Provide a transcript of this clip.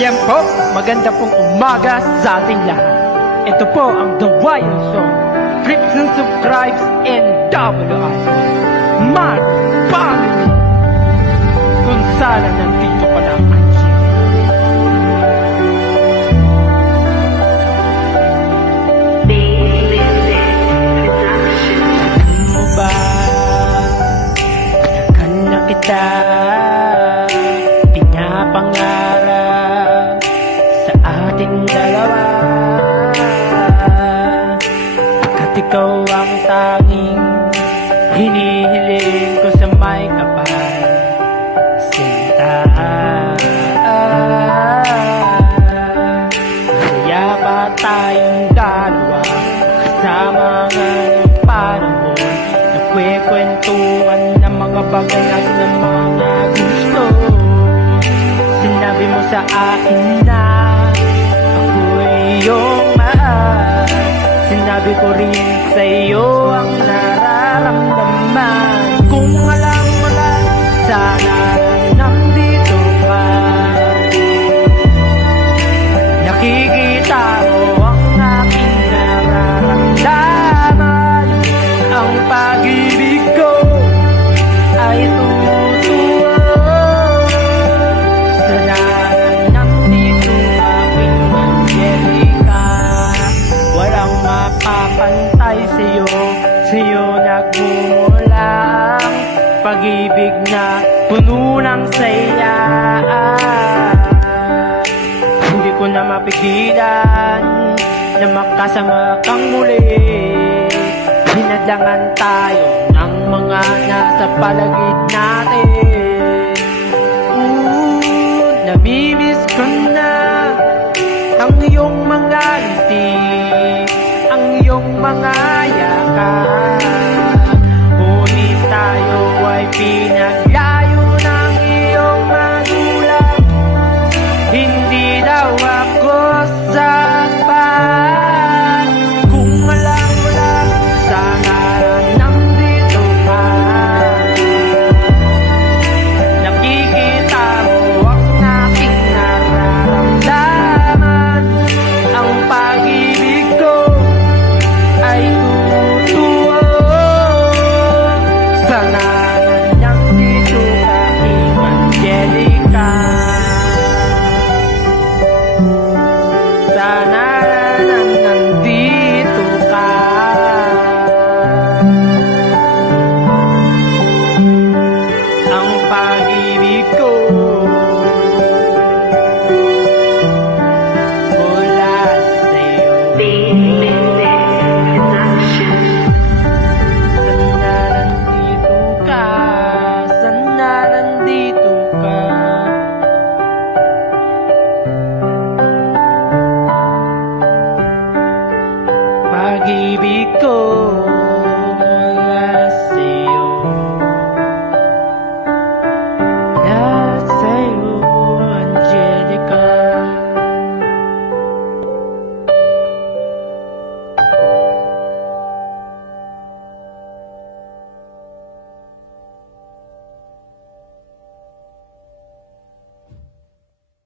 Ayan po, maganda pong umaga sa ating lahat. Ito po ang The Wire Show. Flips and subscribes and double us. Man, family. Kung sana nandito ka lang ang mo ba? Nakan na kita pinapangarap sa ating dalawa, pagkat ikaw ang tanging hinihiling ko sa may kapal sinta. Masaya pa tayong dalawa kasama ngayong panahon, nagkwekwentuhan ng mga bagay at ng mga gusto. Sinabi mo sa akin na ako'y iyong mahal. Sinabi ko rin sa iyo ang nararamdaman. Kung alam mo lang, sana nandito ka. Nakikita mo ang aking nararamdaman. Ang pag-ibig ko ay tutuwa. Sana nandito aking Angelica. Walang mapapantay sa'yo nagmumula ang pag-ibig na puno ng saya. Hindi ko na mapigilan na makasama kang muli. Hinadlangan tayo ng mga nasa paligid natin. Namimiss ko na ang iyong mga ngiti, ang iyong mga yakap.